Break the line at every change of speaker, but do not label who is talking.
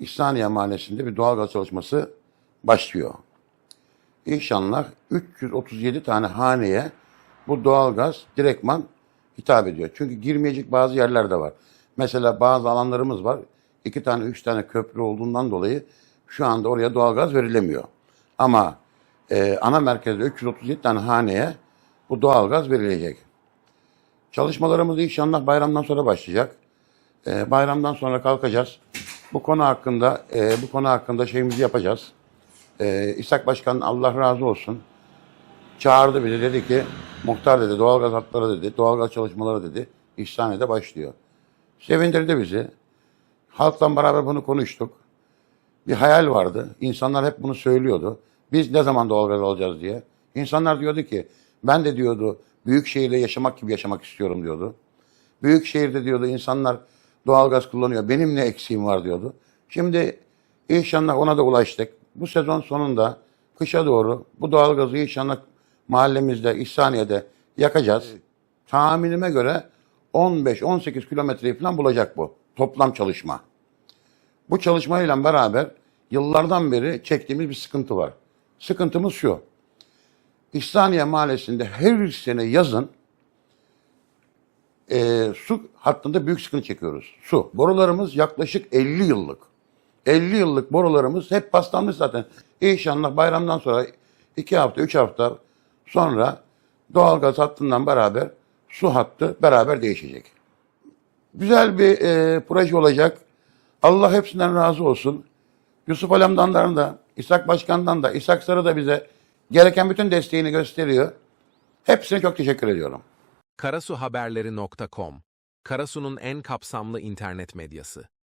İhsaniye Mahallesi'nde bir doğalgaz çalışması başlıyor. İnşallah 337 tane haneye bu doğalgaz direktman hitap ediyor. Çünkü girmeyecek bazı yerler de var. Mesela bazı alanlarımız var. iki tane, üç tane köprü olduğundan dolayı şu anda oraya doğalgaz verilemiyor. Ama e, ana merkezde 337 tane haneye bu doğalgaz verilecek. Çalışmalarımız inşallah bayramdan sonra başlayacak. E, bayramdan sonra kalkacağız. Bu konu hakkında e, bu konu hakkında şeyimizi yapacağız. E, İshak Başkan Allah razı olsun çağırdı bizi dedi ki muhtar dedi doğalgaz hatları dedi doğalgaz çalışmaları dedi İhsaniye'de başlıyor. Sevindirdi bizi. Halkla beraber bunu konuştuk. Bir hayal vardı. İnsanlar hep bunu söylüyordu. Biz ne zaman doğalgaz alacağız diye. İnsanlar diyordu ki ben de diyordu büyük şehirde yaşamak gibi yaşamak istiyorum diyordu. Büyük şehirde diyordu insanlar doğalgaz kullanıyor. Benim ne eksiğim var diyordu. Şimdi inşallah ona da ulaştık. Bu sezon sonunda kışa doğru bu doğalgazı inşallah mahallemizde, İhsaniye'de yakacağız. Tahminime göre 15-18 kilometreyi falan bulacak bu toplam çalışma. Bu çalışmayla beraber yıllardan beri çektiğimiz bir sıkıntı var. Sıkıntımız şu. İhsaniye Mahallesi'nde her sene yazın e, su hattında büyük sıkıntı çekiyoruz. Su. Borularımız yaklaşık 50 yıllık. 50 yıllık borularımız hep paslanmış zaten. İnşallah bayramdan sonra 2 hafta, 3 hafta sonra doğalgaz hattından beraber su hattı beraber değişecek. Güzel bir e, proje olacak. Allah hepsinden razı olsun. Yusuf Alemdan'dan da, İshak Başkan'dan da, İshak Sarı da bize gereken bütün desteğini gösteriyor. Hepsine çok teşekkür ediyorum.
karasuhaberleri.com Karasu'nun en kapsamlı internet medyası.